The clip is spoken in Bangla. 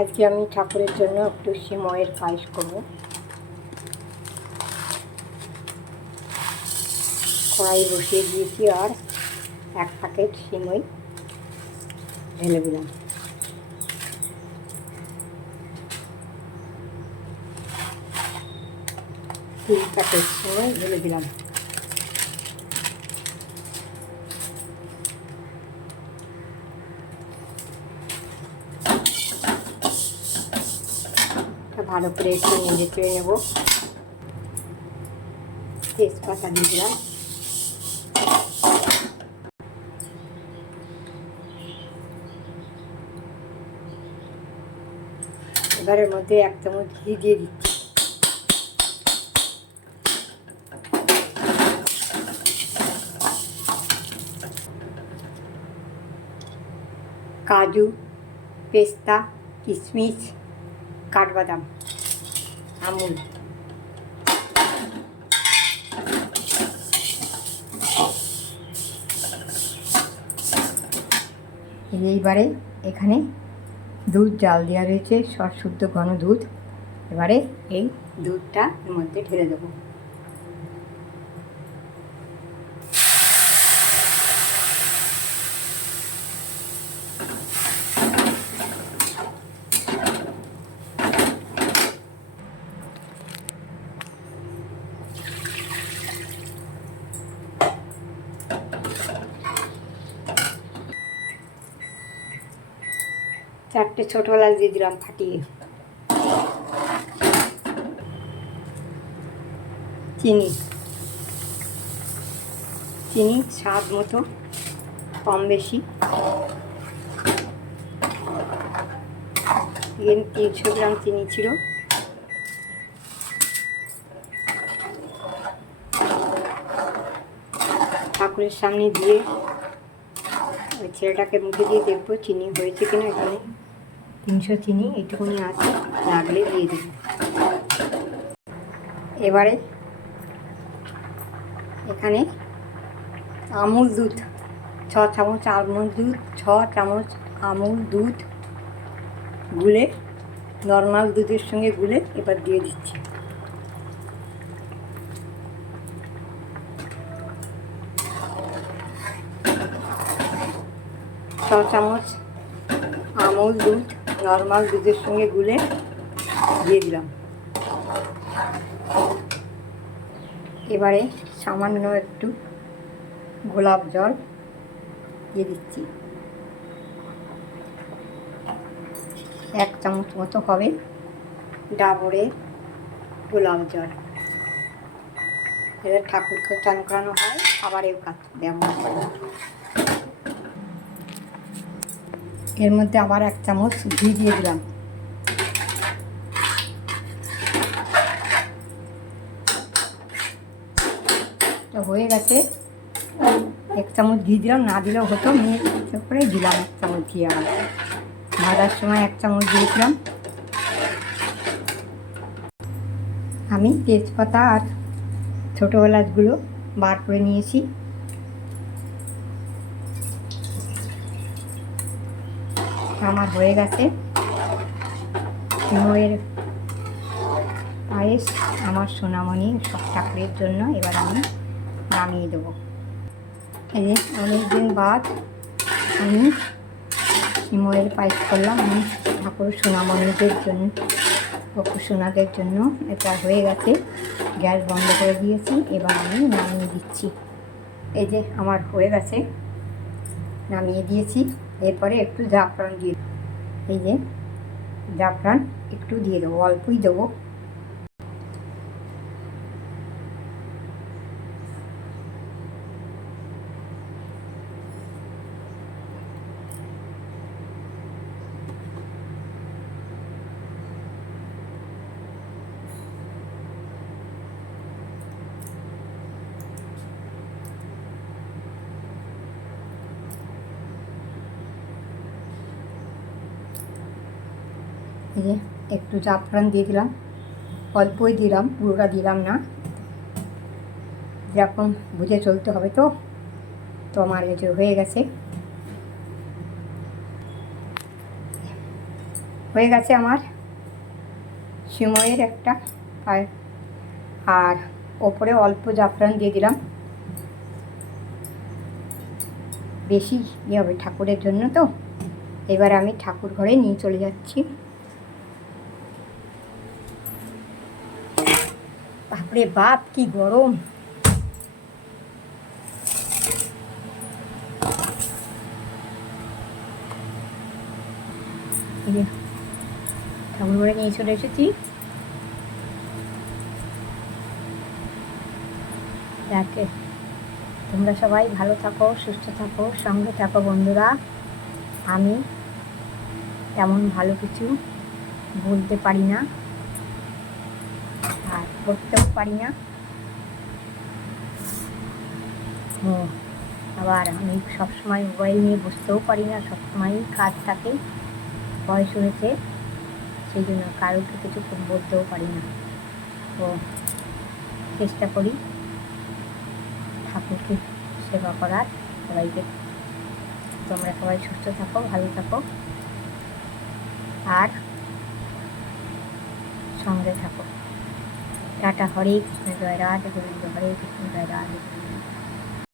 আজকে আমি ঠাকুরের জন্য একটু সিময়ের পায়েস করব। কড়াই বসিয়ে দিয়েছি আর এক প্যাকেট সিমই ঢেলে দিলাম। তিন প্যাকেট সিমই ঢেলে দিলাম। ভালো করে একটু নেড়ে চেড়ে নেব। তেজপাতা দিয়ে দিলাম। এবারের মধ্যে এক চামচ ঘি দিয়ে দিচ্ছি। কাজু, পেস্তা, কিশমিশ কাঠবাদাম, আমুল। এইবারে এখানে দুধ, জাল দেওয়া রয়েছে, সর, শুদ্ধ ঘন দুধ। এবারে এই দুধটা এর মধ্যে ঢেলে দেবো। চারটে ছোটো এলাচ দিয়ে দিলাম ফাটিয়ে। চিনি। চিনি, স্বাদ মতো, কম বেশি। তিনশো গ্রাম চিনি ছিল। ঠাকুরের সামনে দিয়ে ওই ছেলেটাকে মুখে দিয়ে দেখব চিনি হয়েছে কিনা এখানে। তিনশো চিনি এইটুকুনি আছে লাগলে দিয়ে দেবো। এবারে এখানে আমুল দুধ ছ চামচ আমুল দুধ ছ চামচ আমুল দুধ গুলে নর্মাল দুধের সঙ্গে গুলে এবার দিয়ে দিচ্ছি। ছ চামচ আমুল দুধ নর্মাল দুধের সঙ্গে গুলে দিয়ে দিলাম। এবারে সামান্য একটু গোলাপ জল দিয়ে দিচ্ছি। এক চামচ মতো হবে ডাবরে গোলাপ জল। এবার ঠাকুরকে চান করানো হয়, আবার এর কাজ ব্যবহার করা। এর মধ্যে আবার এক চামচ ঘি দিয়ে দিলাম। তো হয়ে গেছে। এক চামচ ঘি দিলাম, না দিলেও হতো মেয়ে করে দিলাম এক চামচ ঘি আবার। ভাজার সময় এক চামচ দিয়েছিলাম। আমি তেজপাতা আর ছোটো এলাচগুলো বার করে নিয়েছি। আমার হয়ে গেছে। সিময়ের পায়েস আমার সোনামণি সব ঠাকুরের জন্য, এবার আমি নামিয়ে দেবো। এই অনেকদিন বাদ আমি সিময়ের পায়েস করলাম, আমি ঠাকুর সোনামণিদের জন্য পক্ষ সোনাদের জন্য, এটা হয়ে গেছে, গ্যাস বন্ধ করে দিয়েছি, এবার আমি নামিয়ে দিচ্ছি। এই যে, আমার হয়ে গেছে, নামিয়ে দিয়েছি। এরপরে একটু জাফরান দিয়ে এই যে জাফরান একটু দিয়ে দেবো অল্পই দেবো। এই যে, একটু জাফরান দিয়ে দিলাম। অল্পই দিলাম, পুরোটা দিলাম না। যেরকম বুঝে চলতে হবে তো? তো আমার এই যে হয়ে গেছে। হয়ে গেছে আমার সিময়ের একটা আর ওপরে অল্প জাফরান দিয়ে দিলাম। বেশি ইয়ে হবে ঠাকুরের জন্য তো। এবার আমি ঠাকুর ঘরে নিয়ে চলে যাচ্ছি। বাপরে বাপ, কি গরম। ঠাকুর নিয়ে চলে এসেছি। তোমরা সবাই ভালো থাকো, সুস্থ থাকো, সঙ্গে থাকো বন্ধুরা। আমি তেমন ভালো কিছু বলতে পারি না। করতেও পারি না। আবার আমি সবসময় মোবাইল নিয়ে বসতেও পারি না, সবসময়ই কাজ থাকে, বয়স হয়েছে সেই জন্য কারোকে কিছু বলতেও পারি না। তো চেষ্টা করি ঠাকুরকে সেবা করার, সবাইকে। তোমরা সবাই সুস্থ থাকো, ভালো থাকো, আর সঙ্গে থাকো। ટાટા હરે કૃષ્ણ જય રાધે ગોવિંદ હરે કૃષ્ણ જય રાધે ગોવિંદ